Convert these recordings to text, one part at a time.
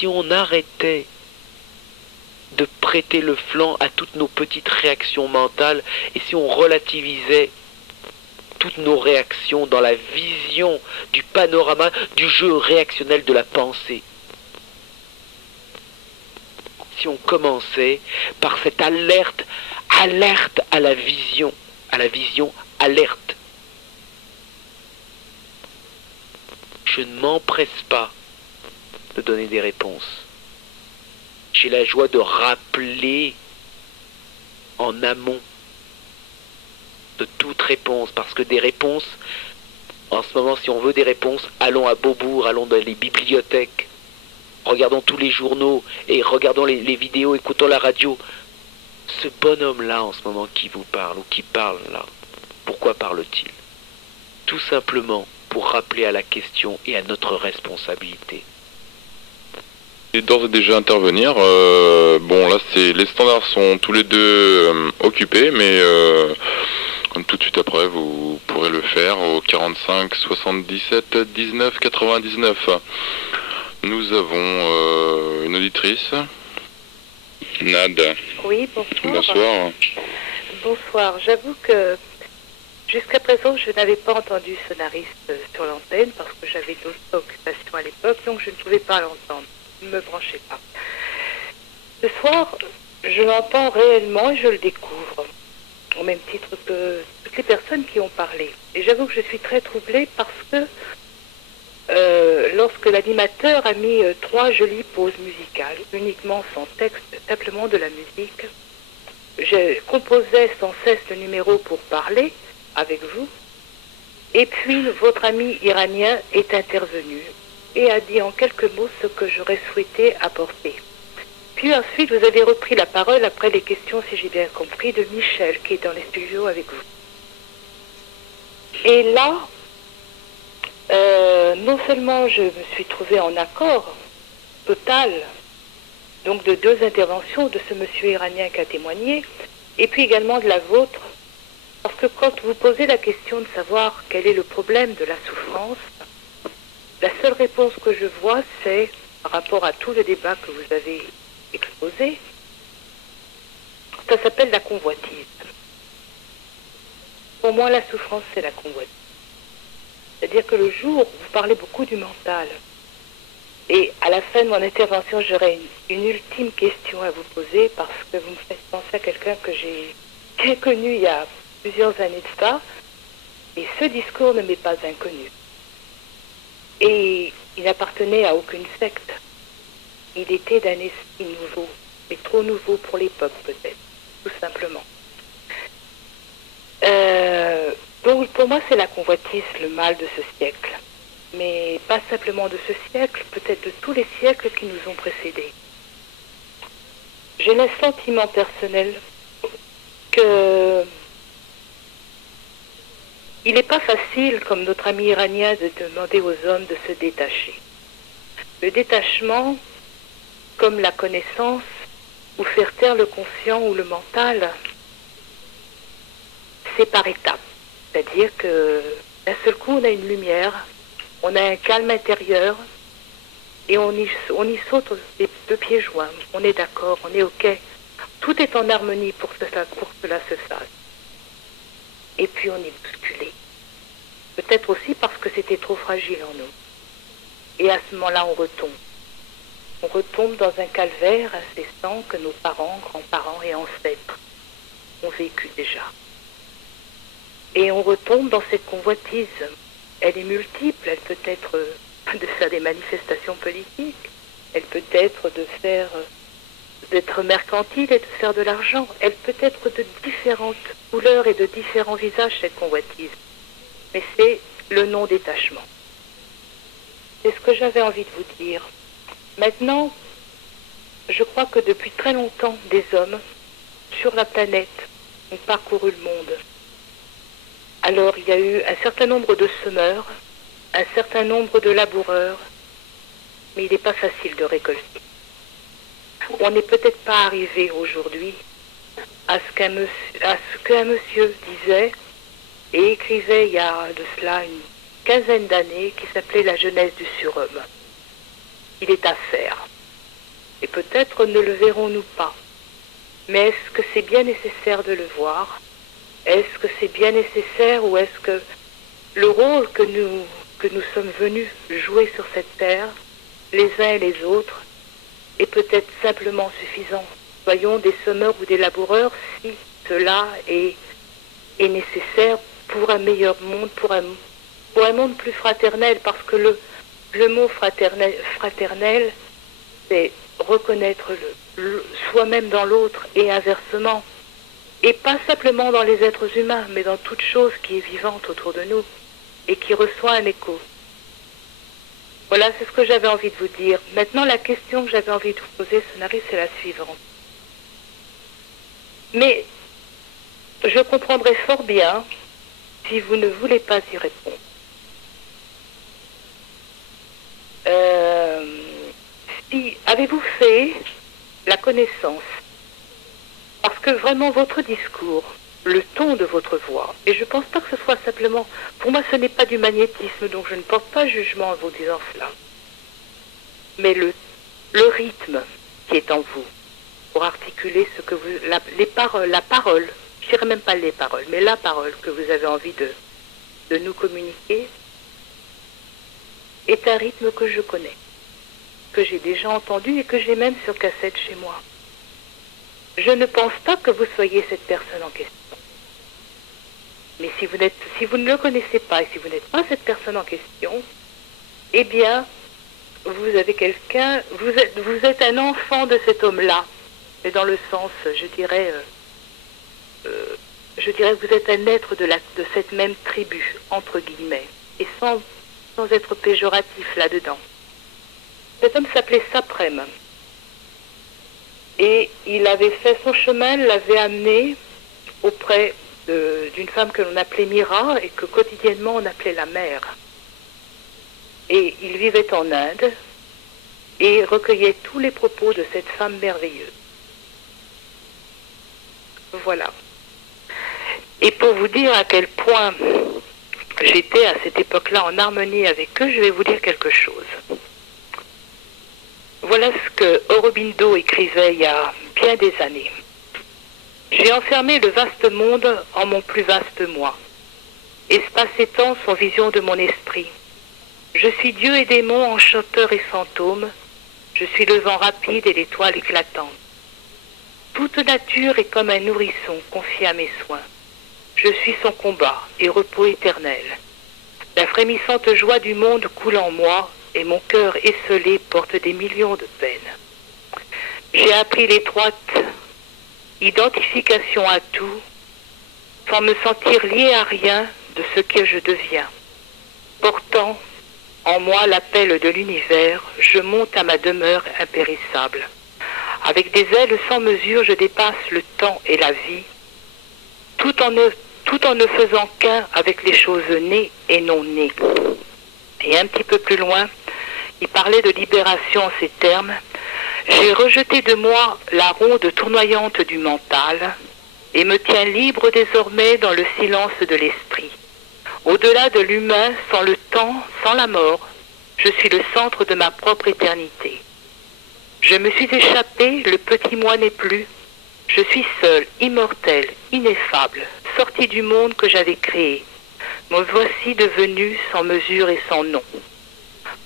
si on arrêtait de prêter le flanc à toutes nos petites réactions mentales et si on relativisait toutes nos réactions dans la vision du panorama du jeu réactionnel de la pensée. Si on commençait par cette alerte à la vision alerte. Je ne m'empresse pas de donner des réponses. J'ai la joie de rappeler en amont de toute réponse, parce que des réponses, en ce moment, si on veut des réponses, allons à Beaubourg, allons dans les bibliothèques, regardons tous les journaux et regardons les vidéos, écoutons la radio. Ce bonhomme-là, en ce moment, qui vous parle, ou qui parle là, pourquoi parle-t-il? Tout simplement pour rappeler à la question et à notre responsabilité. Et d'ores et déjà intervenir. Bon, là, les standards sont tous les deux occupés, mais tout de suite après, vous pourrez le faire au 45 77 19 99. Nous avons une auditrice. Nad. Oui, bonsoir. Bonsoir. Bonsoir. J'avoue que jusqu'à présent, je n'avais pas entendu Sonariste sur l'antenne parce que j'avais d'autres occupations à l'époque, donc je ne pouvais pas l'entendre. Ne me branchez pas. Ce soir, je l'entends réellement et je le découvre, au même titre que toutes les personnes qui ont parlé. Et j'avoue que je suis très troublée parce que lorsque l'animateur a mis 3 jolies pauses musicales, uniquement sans texte, simplement de la musique, je composais sans cesse le numéro pour parler avec vous, et puis votre ami iranien est intervenu et a dit en quelques mots ce que j'aurais souhaité apporter. Puis ensuite, vous avez repris la parole après les questions, si j'ai bien compris, de Michel, qui est dans les studios avec vous. Et là, non seulement je me suis trouvée en accord total, donc de 2 interventions de ce monsieur iranien qui a témoigné, et puis également de la vôtre, parce que quand vous posez la question de savoir quel est le problème de la souffrance, la seule réponse que je vois, c'est, par rapport à tout le débat que vous avez exposé, ça s'appelle la convoitise. Pour moi, la souffrance, c'est la convoitise. C'est-à-dire que le jour où vous parlez beaucoup du mental, et à la fin de mon intervention, j'aurai une ultime question à vous poser, parce que vous me faites penser à quelqu'un que j'ai connu il y a plusieurs années de ça, et ce discours ne m'est pas inconnu. Et il n'appartenait à aucune secte. Il était d'un esprit nouveau, et trop nouveau pour l'époque peut-être, tout simplement. Donc pour moi c'est la convoitise, le mal de ce siècle. Mais pas simplement de ce siècle, peut-être de tous les siècles qui nous ont précédés. J'ai le sentiment personnel que il n'est pas facile, comme notre ami iranien, de demander aux hommes de se détacher. Le détachement, comme la connaissance, ou faire taire le conscient ou le mental, c'est par étapes. C'est-à-dire que d'un seul coup, on a une lumière, on a un calme intérieur, et on y saute les 2 pieds joints. On est d'accord, on est OK. Tout est en harmonie pour que cela se fasse. Et puis on est bousculé. Peut-être aussi parce que c'était trop fragile en nous. Et à ce moment-là, on retombe. On retombe dans un calvaire incessant que nos parents, grands-parents et ancêtres ont vécu déjà. Et on retombe dans cette convoitise. Elle est multiple, elle peut être de faire des manifestations politiques, elle peut être d'être mercantile et de faire de l'argent, elle peut être de différentes couleurs et de différents visages, cette convoitise. Mais c'est le non-détachement. C'est ce que j'avais envie de vous dire. Maintenant, je crois que depuis très longtemps, des hommes sur la planète ont parcouru le monde. Alors, il y a eu un certain nombre de semeurs, un certain nombre de laboureurs, mais il n'est pas facile de récolter. On n'est peut-être pas arrivé aujourd'hui à ce qu'un monsieur disait et écrivait il y a de cela une quinzaine d'années, qui s'appelait La jeunesse du surhomme. Il est à faire. et peut-être ne le verrons-nous pas. Mais est-ce que c'est bien nécessaire de le voir? Est-ce que c'est bien nécessaire, ou est-ce que le rôle que nous sommes venus jouer sur cette terre, les uns et les autres, est peut-être simplement suffisant? Soyons des semeurs ou des laboureurs si cela est nécessaire pour un meilleur monde, pour un monde plus fraternel, parce que le mot fraternel, c'est reconnaître soi-même dans l'autre et inversement. Et pas simplement dans les êtres humains, mais dans toute chose qui est vivante autour de nous et qui reçoit un écho. Voilà, c'est ce que j'avais envie de vous dire. Maintenant, la question que j'avais envie de vous poser, Sonari, c'est la suivante. Mais je comprendrai fort bien si vous ne voulez pas y répondre. Si avez-vous fait la connaissance? Parce que vraiment votre discours, le ton de votre voix, et je ne pense pas que ce soit simplement, pour moi ce n'est pas du magnétisme, donc je ne porte pas jugement en vous disant cela, mais le rythme qui est en vous, pour articuler ce que vous, la parole, je ne dirais même pas les paroles, mais la parole que vous avez envie de nous communiquer, est un rythme que je connais, que j'ai déjà entendu et que j'ai même sur cassette chez moi. Je ne pense pas que vous soyez cette personne en question. Mais si vous ne le connaissez pas et si vous n'êtes pas cette personne en question, eh bien, vous avez quelqu'un, vous êtes un enfant de cet homme-là, mais dans le sens, je dirais que vous êtes un être de cette même tribu, entre guillemets, et sans être péjoratif là-dedans. Cet homme s'appelait Saprem. Et il avait fait son chemin, l'avait amené auprès d'une femme que l'on appelait Mira et que quotidiennement on appelait la mère. Et il vivait en Inde et recueillait tous les propos de cette femme merveilleuse. Voilà. Et pour vous dire à quel point j'étais à cette époque-là en harmonie avec eux, je vais vous dire quelque chose. Voilà ce que Aurobindo écrivait il y a bien des années. J'ai enfermé le vaste monde en mon plus vaste moi. Espace et temps sont vision de mon esprit. Je suis Dieu et démon, enchanteur et fantôme. Je suis le vent rapide et l'étoile éclatante. Toute nature est comme un nourrisson confié à mes soins. Je suis son combat et repos éternel. La frémissante joie du monde coule en moi, et mon cœur esselé porte des millions de peines. J'ai appris l'étroite identification à tout, sans me sentir lié à rien de ce que je deviens. Portant en moi l'appel de l'univers, je monte à ma demeure impérissable. Avec des ailes sans mesure, je dépasse le temps et la vie, tout en ne faisant qu'un avec les choses nées et non nées. Et un petit peu plus loin, il parlait de libération en ces termes. J'ai rejeté de moi la ronde tournoyante du mental et me tiens libre désormais dans le silence de l'esprit. Au-delà de l'humain, sans le temps, sans la mort, je suis le centre de ma propre éternité. Je me suis échappé, le petit moi n'est plus. Je suis seul, immortel, ineffable, sorti du monde que j'avais créé. Me voici devenu sans mesure et sans nom.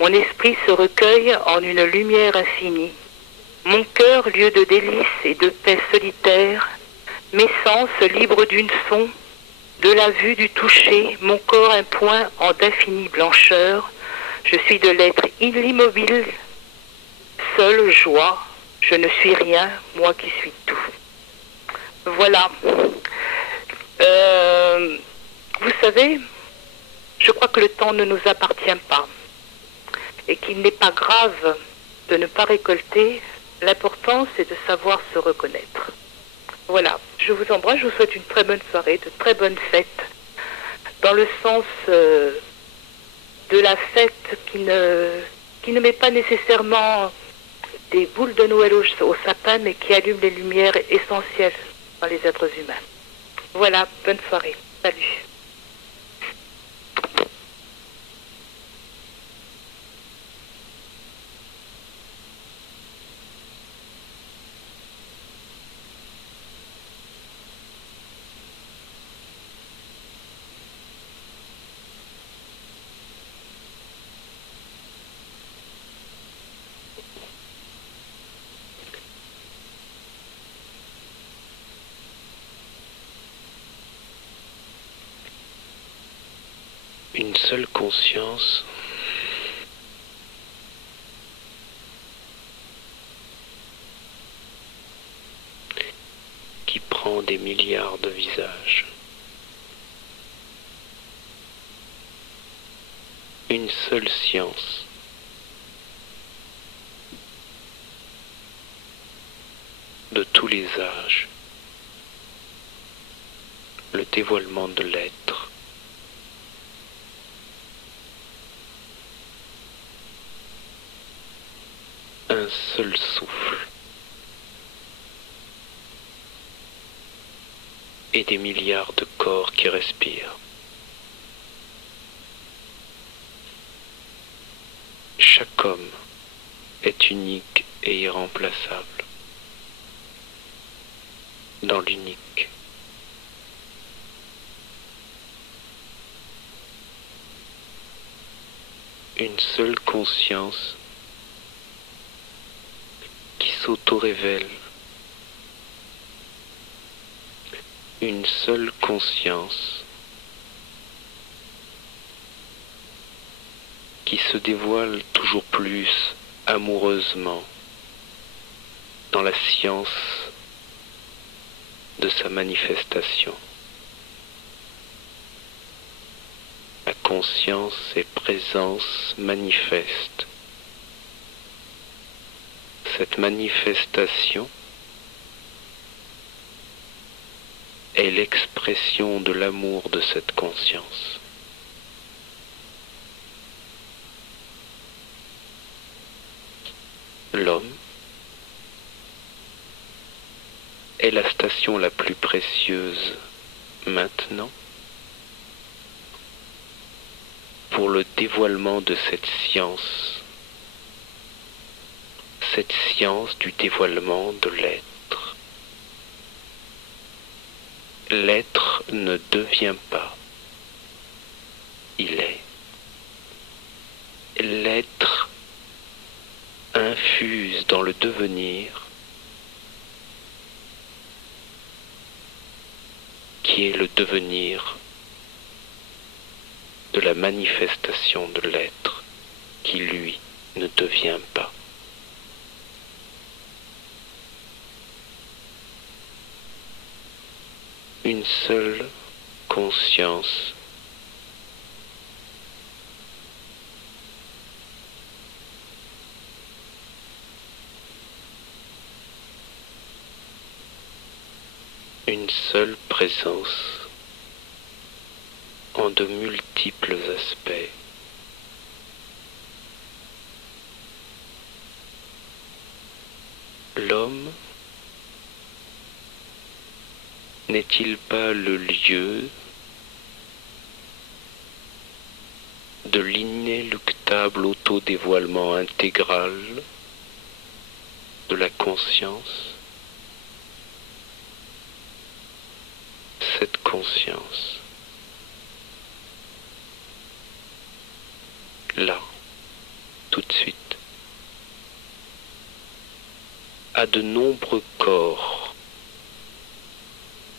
Mon esprit se recueille en une lumière infinie. Mon cœur, lieu de délices et de paix solitaire, mes sens libres d'une son, de la vue, du toucher, mon corps un point en d'infinie blancheur. Je suis de l'être immobile, seule joie, je ne suis rien, moi qui suis tout. Voilà. Vous savez, je crois que le temps ne nous appartient pas et qu'il n'est pas grave de ne pas récolter. L'important, c'est de savoir se reconnaître. Voilà, je vous embrasse, je vous souhaite une très bonne soirée, de très bonnes fêtes, dans le sens de la fête qui ne met pas nécessairement des boules de Noël au sapin, mais qui allume les lumières essentielles dans les êtres humains. Voilà, bonne soirée. Salut. Une seule conscience qui prend des milliards de visages. Une seule science de tous les âges, le dévoilement de l'être. Un seul souffle et des milliards de corps qui respirent. Chaque homme est unique et irremplaçable dans l'unique. Une seule conscience qui s'auto-révèle. Une seule conscience qui se dévoile toujours plus amoureusement dans la science de sa manifestation. La conscience et présence manifeste. Cette manifestation est l'expression de l'amour de cette conscience. L'homme est la station la plus précieuse maintenant pour le dévoilement de cette science du dévoilement de l'être. L'être ne devient pas, il est. L'être infuse dans le devenir qui est le devenir de la manifestation de l'être qui, lui, ne devient pas. Une seule conscience une seule présence en de multiples aspects. L'homme n'est-il pas le lieu de l'inéluctable autodévoilement intégral de la conscience? Cette conscience, là, tout de suite, a de nombreux corps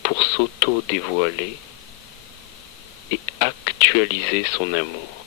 pour s'auto-dévoiler et actualiser son amour.